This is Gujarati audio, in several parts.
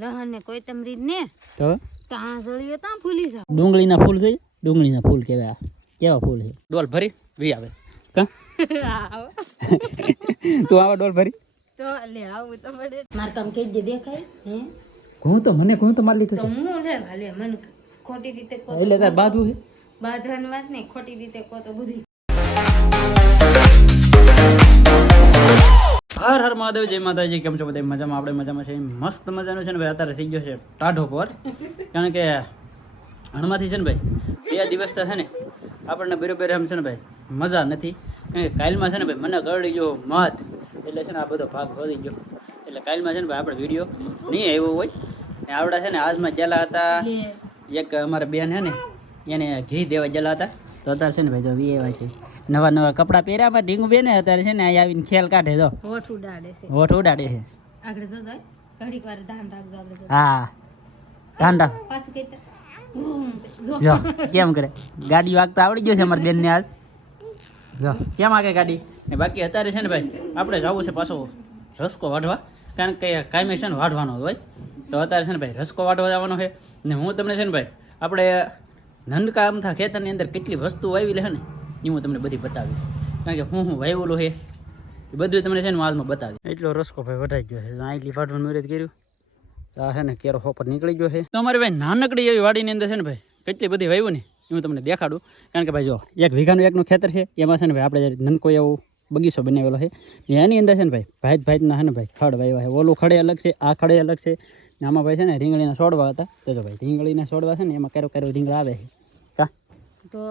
લહણ ને કોઈ તમરી ને તો ત્યાં જળીએ ત્યાં ફૂલી જાવ. ડુંગળીના ફૂલ છે, ડુંગળીના ફૂલ કેવા કેવા ફૂલ છે. ડોલ ભરી વી આવે કા તું આવા ડોલ ભરી તો લે આવું તો પડે. માર કામ કે જે દેખાય હે ઘઉં તો મને ઘઉં તો મારી લીધું તો છે. હું લે ભાલે મને ખોટી રીતે કો તો એટલે તાર બાધું છે. બાંધવાની વાત નહીં, ખોટી રીતે કો તો બધી. હર હર મહાદેવ, જય માતાજી. કેમ છો બધા? મજામાં? આપણે મજામાં છે. મસ્ત મજાનું છે ને ભાઈ. અત્યારે થઈ ગયો છે ટાઢો પર, કારણ કે હણમાંથી છે ને ભાઈ 2 દિવસ તો છે ને આપણને બરોબર એમ છે ને ભાઈ મજા નથી. કારણ કે કાલમાં છે ને ભાઈ મને ગળી ગયો મધ, એટલે છે ને આ બધો ભાગ વધી ગયો. એટલે કાલમાં છે ને ભાઈ આપણે વિડીયો નહીં આવ્યો હોય ને આવડા છે ને આજમાં ગયેલા હતા. એક અમારા બેન છે ને એને ઘી દેવા ગયેલા હતા, તો અત્યારે છે ને ભાઈ જો વી આવ્યા છે. નવા નવા કપડાં પહેર્યા માં ઢીંગુ બેને અત્યારે છે ને અહીં આવીને ખેલ કાઢે. જો હોઠ ઉડાડે છે, હોઠ ઉડાડે છે. આગળ જો જાય ઘડીક વાર ધ્યાન રાખજો. આપણે જો હા ધ્યાન રાખ. પાછું કઈતા જો કેમ કરે, ગાડી વાગતા આવડી ગયો છે અમારી બેન ને. આજ જો કેમ આગે ગાડી ને. બાકી અત્યારે છે ને ભાઈ આપણે જવું છે પાછો રસકો વાઢવા, કારણ કે કાયમી છે ને વાઢવાનો હોય. તો અત્યારે છે ને ભાઈ રસકો વાઢવા જવાનો છે ને હું તમને છે ને ભાઈ આપણે નંદકા અમથા ખેતરની અંદર કેટલી વસ્તુ વાવી છે ને એ હું તમને બધી બતાવી. કારણ કે હું વાવેલું છે એ બધું તમને છે ને આજમાં બતાવી. એટલો રસકો ભાઈ વઢાઈ ગયો છે. આટલી વાઢવાનું મેરેજ કર્યું તો આ છે ને કેરો હોપર નીકળી ગયો છે. તો અમારી ભાઈ નાનકડી એવી વાડીની અંદર છે ને ભાઈ કેટલી બધી વાવ્યું ને એ હું તમને દેખાડું. કારણ કે ભાઈ જો 1 વીઘાનું એકનું ખેતર છે, એમાં છે ને ભાઈ આપણે નનકો એવો બગીચો બનાવેલો છે. એની અંદર છે ને ભાઈ ભાઈના છે ને ભાઈ ખડ વાવ્યા છે. ઓલું ખડે અલગ છે, આ ખડે અલગ છે. ને આમાં ભાઈ છે ને રીંગણીના છોડવા હતા. તો જો ભાઈ રીંગણીના છોડવા છે ને એમાં કેરો કેરો રીંગણા આવે છે. કા તો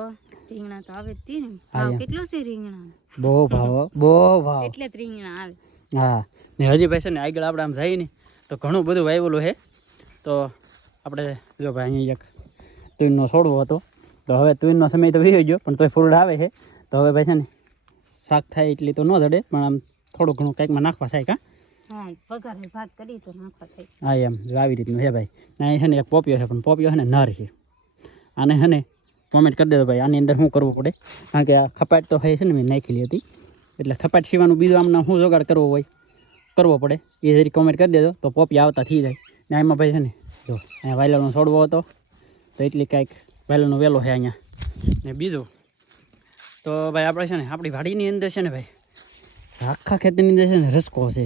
રીંગણા તો આવે જ તી ને. ભાવ કેટલો છે રીંગણા? બહુ ભાવ એટલે જ રીંગણા આવે. હા ને હજી ભાઈ છે ને આગળ આપણે આમ જાય ને તો ઘણું બધું વાવેલું છે. તો આપણે જો ભાઈ અહીંયા એક તુઈનનો છોડવો હતો, તો હવે તુઈનનો સમય તો વીયો ગયો પણ તોય ફૂલ આવે છે. તો હવે ભાઈ છે ને શાક થાય એટલી તો ન જડે, પણ આમ થોડું ઘણું કંઈકમાં નાખવા થાય. કા હા પગાર ભાત કરી તો નાખવા થાય. હા એમ જો આવી રીતનું છે ભાઈ. અહીં છે ને એક પોપિયો છે, પણ પોપિયો છે ને નર છે. આને છે ને કોમેન્ટ કરી દેજો ભાઈ આની અંદર શું કરવું પડે. કારણ કે આ ખપાટ તો છે ને મેં નાખેલી હતી, એટલે ખપાટ સિવાનું બીજું આમને શું જોગાડ કરવો પડે એ જરી કોમેન્ટ કરી દેજો તો પોપી આવતા થઈ જાય. ને એમાં ભાઈ છે ને જો અહીંયા વાયલાનો છોડવો હતો, તો એટલી કાંઈક વાયલાનો વેલો છે અહીંયા. ને બીજું તો ભાઈ આપણે છે ને આપણી વાડીની અંદર છે ને ભાઈ આખા ખેતરની અંદર છે ને રસકો છે.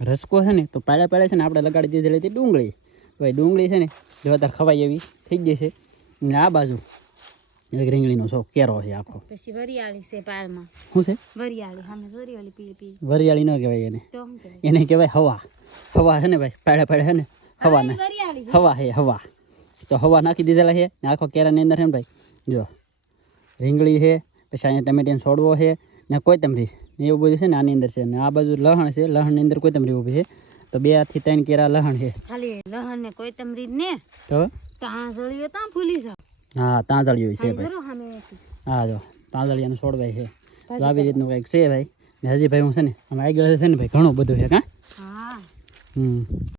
રસકો છે ને તો પાડે છે ને આપણે લગાડી દીધેલી હતી ડુંગળી. ભાઈ ડુંગળી છે ને જો અત્યારે ખવાય એવી થઈ ગઈ છે. ને આ બાજુ એક રીંગણીનો શોખ કેરો છે આખો. પછી વરિયાળી છે પાળમાં. શું છે વરિયાળી? સામે વરિયાળી પીળી. વરિયાળી ન કહેવાય એને, તો શું કહેવાય? એને કહેવાય હવા. હવા છે ને ભાઈ પાડે છે ને હવા ને વરિયાળી હવા છે હવા. તો હવા નાખી દીધેલા છે ને આખો કેરાની અંદર છે ને ભાઈ જો રીંગણી છે, પછી અહીંયા ટમેટીનો છોડવો છે ને કોથમરી ને એવું બધું છે ને આની અંદર છે. ને આ બાજુ લહણ છે, લહણની અંદર કોથમરી ઊભી છે. તો 2 થી 3 કેરા લહણ છે. ખાલી લહણ ને કોઈ તમરી ને તો ત્યાં જળીએ ત્યાં ફૂલી જાવ. હા તાંદળિયું છે ભાઈ. જરો સામે હા જો તાંદળિયાનું છોડવાય છે. તો આવી રીતનું કંઈક છે ભાઈ. ને હજી ભાઈ હું છે ને અમે આગળ છે ને ભાઈ ઘણું બધું છે. કા હા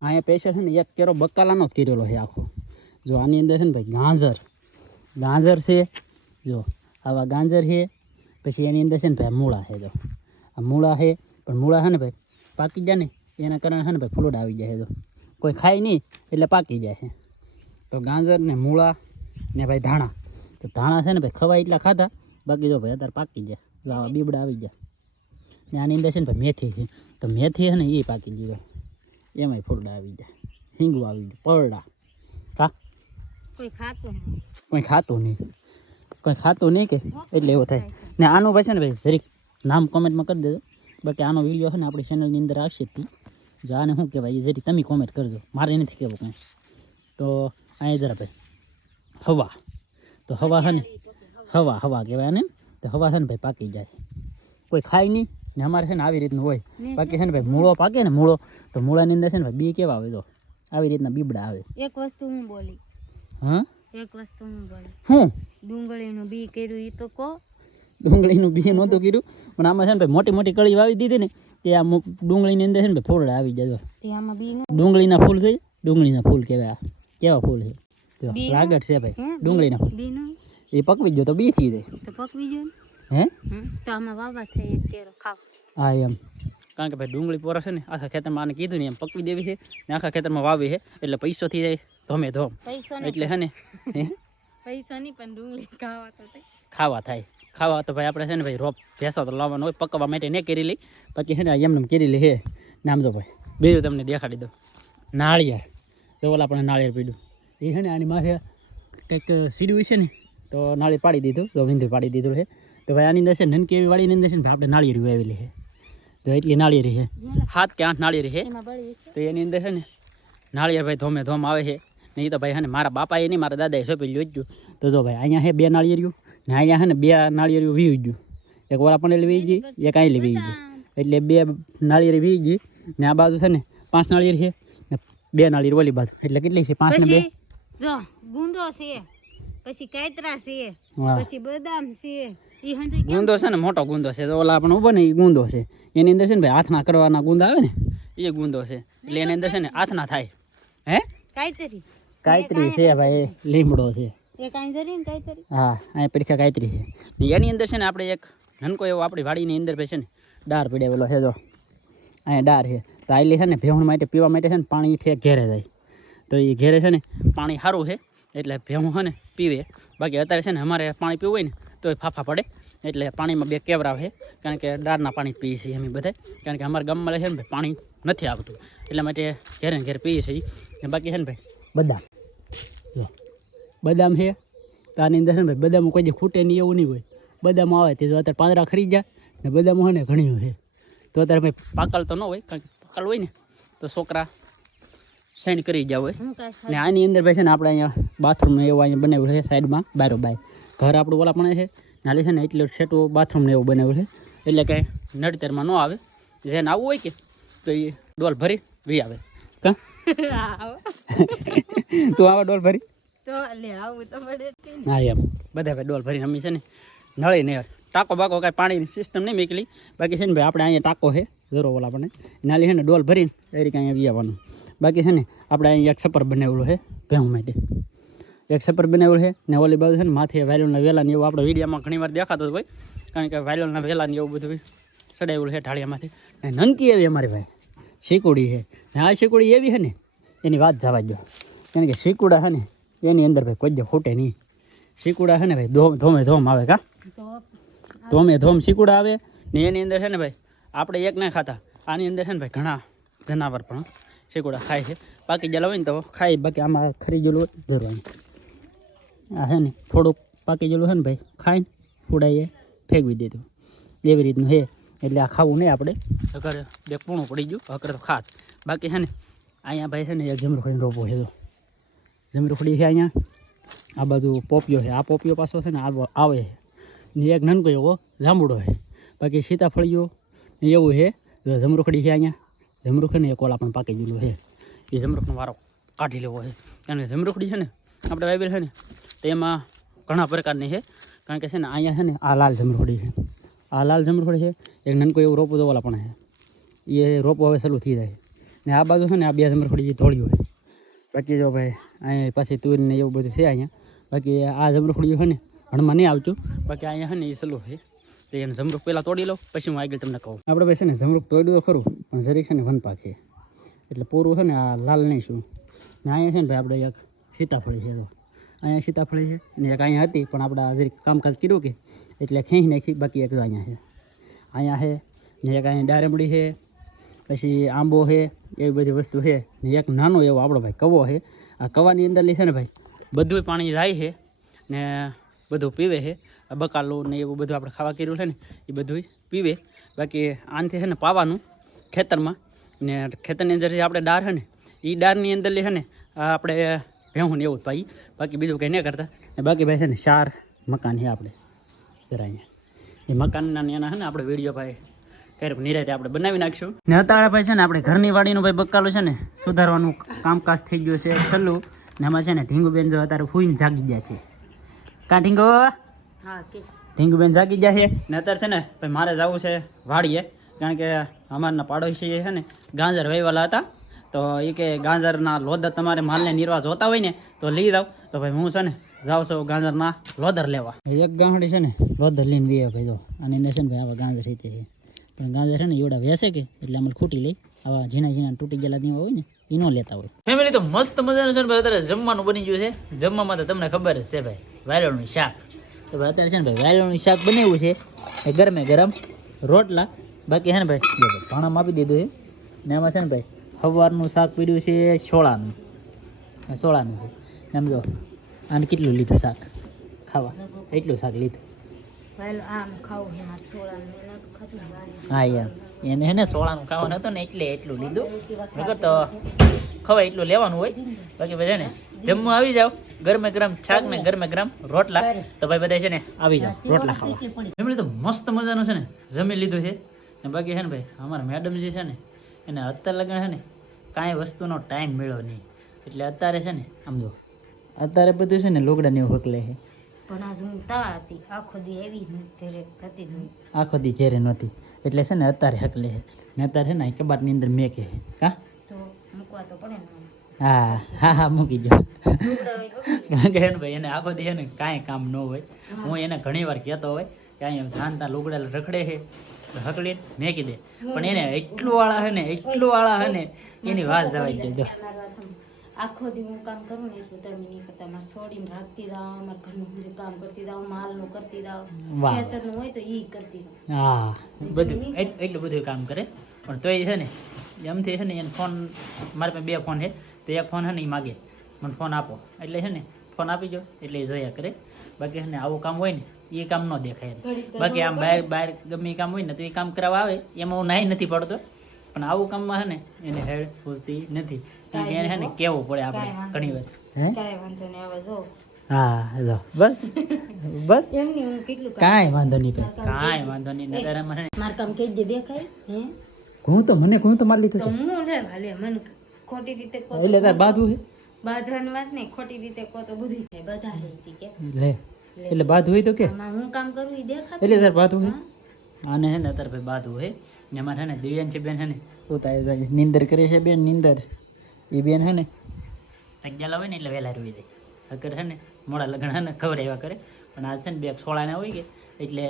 અહીંયા પેશર છે ને 1 કેરો બકાલાનો જ કરેલો છે આખો. જો આની અંદર છે ને ભાઈ ગાજર છે. જો આવા ગાજર છે. પછી એની અંદર છે ને ભાઈ મૂળા છે. જો આ મૂળા છે, પણ મૂળા છે ને ભાઈ પાકી જાય ને એના કારણે છે ને ભાઈ ફૂલોડ આવી જાય છે. જો કોઈ ખાય નહીં એટલે પાકી જાય છે. તો ગાજર ને મૂળા ને ભાઈ ધાણા. તો ધાણા છે ને ભાઈ ખવાય એટલા ખાધા, બાકી જો ભાઈ અત્યારે પાકી જાય. જો આવા બીબડા આવી જાય. ને આની અંદર છે ને ભાઈ મેથી છે. તો મેથી છે ને એ પાકી જાય, એમાંય ફૂલડા આવી જાય, હિંગું આવી જાય, પરડા. કા કોઈ ખાતું નહીં કે એટલે એવું થાય. ને આનું ભાઈ છે ને ભાઈ જરીક નામ કોમેન્ટમાં કરી દેજો. બાકી આનો વિડીયો છે ને આપણી ચેનલની અંદર આવશે જ. જો આને શું કહેવાય એ જરી તમે કોમેન્ટ કરજો, મારે નથી કહેવું કંઈ. તો અહીંયા જરા ભાઈ હવા. તો હવા છે ને હવા કહેવાય આને. તો હવા છે ને ભાઈ પાકી જાય, કોઈ ખાય નહીં. ને અમારે છે ને આવી રીતનું હોય. બાકી છે ને ભાઈ મૂળો પાકે ને તો મૂળાની અંદર છે ને ભાઈ બી કેવા આવે, તો આવી રીતના બીબડા આવે. એક વસ્તુ હું બોલી. હા શું? ડુંગળીનું બી કર્યું એ તો કહો. ડુંગળીનું બી નહોતું કર્યું, પણ આમાં છે ને ભાઈ મોટી મોટી કળી વાવી દીધી ને તે આ ડુંગળીની અંદર છે ને ભાઈ ફૂલડા આવી જાય. આમાં બી ડુંગળીના ફૂલ છે, ડુંગળીના ફૂલ કેવા ફૂલ છે. જો લાગટ છે ભાઈ ડુંગળીના ફૂલ. એ પકવી ગયો તો બી થઈ જાય. તો પકવી ગયો હે તો આમાં વાવા થાય એક કેરો ખાવ. હા એમ કારણ કે ભાઈ ડુંગળી પોરા છે ને આખા ખેતરમાં આને કીધું ને એમ પકવી દેવી છે ને આખા ખેતરમાં વાવી છે એટલે પૈસો થઈ જાય ધોમે ધોમ પૈસો એટલે છે ને પૈસા નહીં પણ ડુંગળી ખાવા તો થાય. ખાવા થાય ખાવા તો ભાઈ આપણે છે ને ભાઈ રોપ ભેંસો તો લાવવાનો હોય પકવા માટે ને કરી લઈ બાકી છે ને એમને કરી લે હે નામ જો ભાઈ બીજું તમને દેખાડી દઉં નાળિયેર તો ઓલા આપણે નાળિયેર પીડ્યું એ છે ને આની માથે કંઈક સીડ્યું છે ને તો નાળિયેર પાડી દીધું તો વિંધું પાડી દીધું છે તો ભાઈ આની અંદર છે નનકી એવી વાળીની અંદર છે ને ભાઈ આપણે નાળિયેર વાવેલી છે તો એટલી નાળિયેરી છે 7 કે 8 નાળિયેરી છે એમાં બળી છે. તો એની અંદર છે ને નાળિયેર ભાઈ ધોમે ધોમ આવે છે ને એ તો ભાઈ છે ને મારા બાપાએ નહીં મારા દાદાએ સોંપી જોઈતું તો જો ભાઈ અહીંયા છે 2 નાળિયેરિયું ને અહીંયા છે ને 2 નાળિયેરિયું વીવી ગયું એક ઓલા પણ વીવી ગઈ એક અહીં વીવી ગઈ એટલે 2 નાળિયેરી વીવી ગઈ ને આ બાજુ છે ને 5 નાળિયેર છે ને 2 નાળિયેર ઓલી બાજુ એટલે કેટલી છે 5 ને 2 પછી જો ગુંદો છે પછી કાયતરા છે હા પછી બદામ છે ઈ હંધુય કેમ ગુંદો છે ને મોટો ગુંદો છે તો ઓલા આપણે ઉભો ને એ ગુંદો છે એની અંદર છે ને ભાઈ હાથના કરવાના ગુંદા આવે ને એ ગુંદો છે એટલે એની અંદર છે ને હાથના થાય હે કાયતરી કાયતરી છે ભાઈ લીમડો છે એ કાંઈ ને કાયતરી હા અહીંયા પરીક્ષા કાયતરી છે ને એની અંદર છે ને આપણે એક નનકો એવો આપણી વાડીની અંદર ભાઈ છે ને ડાર પીડાવેલો છે જો અહીંયા ડાર છે તો આટલી છે ને ભેહું માટે પીવા માટે છે ને પાણી ઠેક ઘેરે જાય તો એ ઘેરે છે ને પાણી સારું છે એટલે ભેહું છે ને પીવે બાકી અત્યારે છે ને અમારે પાણી પીવું હોય ને તો એ ફાફા પડે એટલે પાણીમાં 2 કેવરા છે કારણ કે ડારના પાણી જ પીએ છીએ અમે બધા કારણ કે અમારા ગામમાં છે ને ભાઈ પાણી નથી આવતું એટલા માટે ઘેરે ને ઘેર પીએ છીએ ને બાકી છે ને ભાઈ બદામ જો બદામ છે તો આની અંદર છે ને ભાઈ બદામ કોઈ જે ખૂટે નહીં એવું નહીં હોય બદામ આવે તે જો અત્યારે પાંદડા ખરી જાય ને બદામ હોય ને ઘણી છે તો અત્યારે ભાઈ પાકલ તો ન હોય કારણ કે પાકલ હોય ને તો છોકરા સાઈન કરી જાવ હોય હું કાંઈ ને આની અંદર ભાઈ છે ને આપણે અહીંયા બાથરૂમ એવું અહીંયા બનાવ્યું છે સાઈડમાં બારો બાય ઘર આપણું ઓલા પણ છે નાલી છે ને એટલે છેટું બાથરૂમ ને એવું બનાવ્યું છે એટલે કાંઈ નડતરમાં ન આવે જેને આવવું હોય કે તો એ ડોલ ભરી વી આવે કા તું આવા ડોલ ભરી તો લે આવું તો પડે જ ને. હા એમ બધા ભાઈ ડોલ ભરીને અમે છે ને નળી ને ટાંકો બાકો કાંઈ પાણીની સિસ્ટમ નહીં મેકલી બાકી છે ને ભાઈ આપણે અહીંયા ટાંકો છે જરો ઓલા આપણને નાલી છે ને ડોલ ભરીને એ રીતે અહીંયા વી આવવાનું બાકી છે ને આપણે અહીંયા એક છપ્પર બનાવેલું છે ભેહું માટે એક છપ્પર બનાવેલું છે ને ઓલી બાજુ છે ને માથે વાયલોના વેલા ને એવું આપણે વિડીયોમાં ઘણી વાર દેખાતો હોય કારણ કે વાયલોના વેલા ને એવું બધું ચડાવેલું છે ઢાળિયામાંથી ને નનકી એવી અમારી ભાઈ શીકુડી છે ને આ શીકુડી એવી છે ને એની વાત જવા દો કારણ કે શીકુડા છે ને એની અંદર ભાઈ કોઈ જ ખૂટે નહીં શીકુડા છે ને ભાઈ ધોમે ધોમ આવે કા તો ધોમે ધોમ શીકુડા આવે ને એની અંદર છે ને ભાઈ આપણે એક ના ખાતા આની અંદર છે ને ભાઈ ઘણા જનાવર પણ શીકુડા ખાય છે બાકી જેલા હોય ને તો ખાય બાકી આમાં ખરી ગયેલું જરૂર આ છે ને થોડુંક પાકી ગયેલું છે ને ભાઈ ખાઈને ફૂડાઈએ ફેંકવી દીધું એવી રીતનું છે એટલે આ ખાવું નહીં આપણે અગર 2 પૂણું પડી ગયું અગર તો ખાત બાકી છે ને અહીંયા ભાઈ છે ને એક જમરૂખડીનો રોપો છે તો જમરૂખડી છે અહીંયા આ બાજુ પોપિયો છે આ પોપિયો પાછો છે ને આવે છે ને એક નનકો એવો જાંબુડો છે બાકી સીતાફળીઓ ને એવું છે જમરૂખડી છે અહીંયા જમરૂખ ને એક ઓલા પણ પાકી ગયેલું છે એ જમરૂખનો વારો કાઢી લેવો છે કારણ કે જમરૂખડી છે ને આપણે વાવેલ છે ને તો એમાં ઘણા પ્રકારની છે કારણ કે છે ને અહીંયા છે ને આ લાલ જમરૂખડી છે આ લાલ જમરૂખડી છે એક નનકો એવું રોપો તો ઓલા પણ છે એ રોપો હવે ચાલુ થઈ જાય ને આ બાજુ છે ને આ 2 જમરૂખડી ધોળ્યું હોય બાકી જો ભાઈ અહીંયા પાછી તુર ને એવું બધું છે અહીંયા બાકી આ જમરૂખડી છે ને હણમાં નહીં આવતું બાકી અહીંયા છે ને એ ચાલુ છે તો એને જમરૂખ પહેલાં તોડી લો પછી હું આગળ તમને કહું આપણે ભાઈ છે ને જમરૂખ તોડ્યું તો ખરું પણ જરીક છે ને વન પાકે એટલે પૂરું છે ને આ લાલ નહીં શું ને અહીંયા છે ને ભાઈ આપણે એક સીતાફળી છે તો અહીંયા સીતાફળી છે ને એક અહીંયા હતી પણ આપણે જરીક કામકાજ કર્યું કે એટલે ખેંચી નાખી બાકી એક અહીંયા છે ને એક અહીંયા ડારેમડી છે પછી આંબો છે એવી બધી વસ્તુ છે ને એક નાનો એવો આપણો ભાઈ કવો છે આ કવાની અંદર છે ને ભાઈ બધું પાણી જાય છે ને બધું પીવે છે બકાલું ને એવું બધું આપણે ખાવા કર્યું છે ને એ બધું પીવે બાકી આનાથી છે ને પાવાનું ખેતરમાં ને ખેતરની અંદર જે આપણે ડાર છે ને એ ડારની અંદર છે ને આપણે ભેહું ને એવું જ પાઈ બાકી બીજું કંઈ નહીં કરતા ને બાકી ભાઈ છે ને 4 મકાન છે આપણે જરા અહીંયા એ મકાનના એના છે ને આપણે વિડીયો ભાઈ ક્યારેક નિરાતે આપણે બનાવી નાખીશું ને અત્યારે ભાઈ છે ને આપણે ઘરની વાડીનું ભાઈ બકાલું છે ને સુધારવાનું કામકાજ થઈ ગયું છે છેલ્લું ને એમાં છે ને ઢીંગુબેન જો અત્યારે ફૂઈને જાગી ગયા છે કા ઢીંગો હા કે ઢીંગુબેન જાગી ગયા છે ને અત્યારે છે ને ભાઈ મારે જવું છે વાડીએ કારણ કે અમારના પાડોશી છે ને ગાંજર વાવેલા હતા તો એ કે ગાંજરના લોદર તમારે માલને નિર્વાહ જોતા હોય ને તો લઈ જાઓ તો ભાઈ હું છે ને જાઉં છું ગાંજરના લોદર લેવા એક ગાંહડી છે ને લોદર લઈને વીએ ભાઈ જો અને એને છે ને ભાઈ આવા ગાંજર રીતે છે પણ ગાજર છે ને એવડા વેસે કે એટલે અમારે ખૂટી લઈ આવા ઝીણા ઝીણા તૂટી ગયેલા દેવા હોય ને એ ન લેતા હોય. ફેમિલી તો મસ્ત મજાનું છે ને ભાઈ અત્યારે જમવાનું બની ગયું છે. જમવામાં તો તમને ખબર જ છે ભાઈ વાલોળનું શાક. તો ભાઈ અત્યારે છે ને ભાઈ વાલોળનું શાક બનાવ્યું છે એ ગરમે ગરમ રોટલા. બાકી છે ને ભાઈ ભાણામાં આપી દીધું છે ને એમાં છે ને ભાઈ સવારનું શાક પીડ્યું છે સોળાનું છે. એમ જો આને કેટલું લીધું શાક ખાવા એટલું શાક લીધું. હા યાર એને હે ને સોળાનું ખાવાનું હતું ને એટલે એટલું લીધું. વગર તો ખવાય એટલું લેવાનું હોય. બાકી બધા ને જમવા આવી જાવ ગરમે ગરમ શાક ને ગરમે ગરમ રોટલા. તો ભાઈ બધા છે ને આવી જાવ રોટલા ખાવા. એમણે તો મસ્ત મજાનું છે ને જમી લીધું છે. ને બાકી છે ને ભાઈ અમારા મેડમ જે છે ને એને અત્યારે લગન છે ને કાંઈ વસ્તુનો ટાઈમ મળ્યો નહીં. એટલે અત્યારે છે ને આમ જો અત્યારે બધું છે ને લોગડાને એવું હકલે છે. પણ આજ હું તા હતી આખો દી એવી ઘરે હતી જ નહીં. આખો દી ઘેરે નહોતી એટલે છે ને અત્યારે હકલે છે. ને અત્યારે છે ને કબાટની અંદર મેકે છે કા તો મૂકવા તો પડે ને. હા હા હા મૂકી જાઓ. કારણ કે ભાઈ એને આખો દી છે ને કાંઈ કામ ન હોય. હું એને ઘણી વાર કહેતો હોય કે અહીંયા ધાનતા લુગડા રખડે છે હકલીને મેકી દે. પણ એને એટલું વાળા છે ને એની વાત જવાઈ દેજો. આખો દી હું કામ કરું ને એટલું તમે નહીં કરતા. મારે છોડીને રાખતી જાઓ, મારે ઘરનું બધું કામ કરતી જાઓ, માલનું કરતી જાઓ, ખેતરનું હોય તો ઈ કરતી જાઓ. હા બધું એટલું બધું કામ કરે. પણ તોય છે ને એમથી છે ને એને ફોન મારી પાસે 2 ફોન છે. તો એક ફોન છે ને એ માગે મને ફોન આપો એટલે છે ને ફોન આપી જાઓ એટલે એ જોયા કરે. બાકી છે ને આવું કામ હોય ને એ કામ ન દેખાય એને. બાકી આમ બહાર ગમે એ કામ હોય ને તો એ કામ કરાવવા આવે એમાં હું નાહી નથી પડતો. પણ આવું કામમાં છે ને એને હેડ પૂછતી નથી. કારણ કે એને છે ને કેવું પડે આપણે ઘણી વાર. કાંઈ વાંધો નહીં હવે જો. હા જો બસ એમની હું કેટલું કાંઈ વાંધો નહીં ભાઈ કાંઈ વાંધો નહીં. નગરમાં મારું કામ કઈ દે દેખાય હે હું તો મારી લીધું તો હું લે મને ખોટી રીતે કહો એટલે તાર બાધું છે બાંધવાની વાત નહીં. ખોટી રીતે કહો તો બધું થાય. બધા હે કે લે એટલે બાધું હોય તો કે આમાં હું કામ કરું એ દેખાય એટલે તાર બાધું છે. આને છે ને અત્યારે ભાઈ બાધું હોય ને અમારે છે ને દિવ્યાંશી બેન છે ને પોતા નિંદર કરે છે બેન નિંદર. એ બેન છે ને અગિયાર હોય ને એટલે વહેલા રોઈ જાય. અગર છે ને મોડા લગ્ન છે ને ખબર એવા કરે. પણ આજ છે ને 2 સોળાના હોય કે એટલે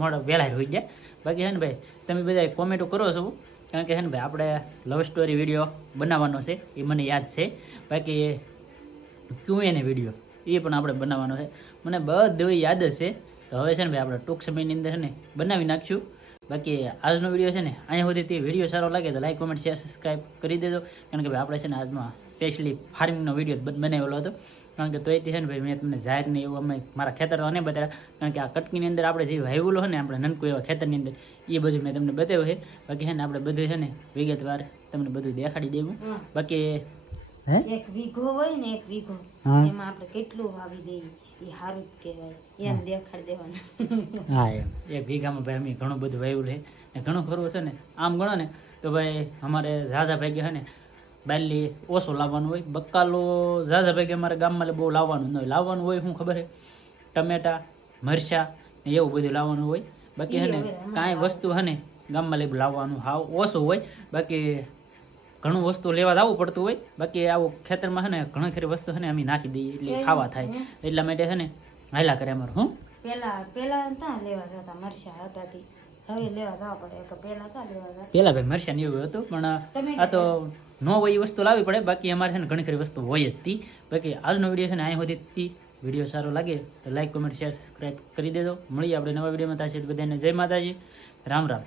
મોડા વહેલા રોઈ જાય. બાકી છે ને ભાઈ તમે બધા કોમેન્ટો કરો છો કારણ કે છે ને ભાઈ આપણે લવ સ્ટોરી વિડીયો બનાવવાનો છે એ મને યાદ છે. બાકી Q&A વિડીયો એ પણ આપણે બનાવવાનો છે મને બધું યાદ જ છે. તો હવે છે ને ભાઈ આપણે ટૂંક સમયની અંદર છે ને બનાવી નાખશું. બાકી આજનો વિડીયો છે ને અહીંયા સુધી તે વિડીયો સારો લાગે તો લાઈક કોમેન્ટ શેર સબસ્ક્રાઈબ કરી દેજો. કારણ કે ભાઈ આપણે છે ને આજમાં સ્પેશિયલી ફાર્મિંગનો વિડીયો બનાવેલો હતો. કારણ કે તો એથી છે ને ભાઈ મેં તમને જાહેર નહીં એવું અમે મારા ખેતર અને બતાવ્યા. કારણ કે આ કટકીની અંદર આપણે જે વાવેલું છે ને આપણે નનકું એવા ખેતરની અંદર એ બધું મેં તમને બતાવ્યું છે. બાકી છે ને આપણે બધું છે ને વિગતવાર તમને બધું દેખાડી દેવું. બાકી એક વીઘો હોય ને એક વીઘો એમાં આપણે કેટલું વાવી દઈએ એ સારું જ કહેવાય. એમ દેખાડી દેવાનું. હા એમ 1 વીઘામાં ભાઈ અમે ઘણું બધું વાવ્યું છે ને ઘણું ખરું છે ને. આમ ગણો ને તો ભાઈ અમારે ઝાઝા ભાગે છે ને બાલી ઓછું લાવવાનું હોય. બકાલો ઝાઝા ભાગે અમારે ગામમાં બહુ લાવવાનું ન હોય. લાવવાનું હોય શું ખબર છે ટમેટા મરચાં ને એવું બધું લાવવાનું હોય. બાકી છે ને કાંઈ વસ્તુ છે ને ગામમાં લાવવાનું હાવ ઓછું હોય. બાકી ઘણું વસ્તુ લેવા જવું પડતું હોય. બાકી આવું ખેતરમાં છે ને ઘણી ખરી વસ્તુ છે ને અમે નાખી દઈએ એટલે ખાવા થાય. એટલા માટે છે ને હાલા કરે અમારું. હું પેલા ત્યાં લેવા જતા મરચા હતા થી હવે લેવા જવા પડે કે પેલા ક્યાં લેવા જતા. પેલા ભાઈ મરચાં ને એવું હતું પણ આ તો ન હોય એ વસ્તુ લાવવી પડે. બાકી અમારે છે ને ઘણી ખરી વસ્તુ હોય જ તી. બાકી આજનો વિડીયો છે ને અહીંયા સુધી વિડીયો સારો લાગે તો લાઈક કોમેન્ટ શેર સબસ્ક્રાઈબ કરી દેજો. મળીએ આપણે નવા વિડીયોમાં. ત્યાં સુધી બધાને જય માતાજી રામ રામ.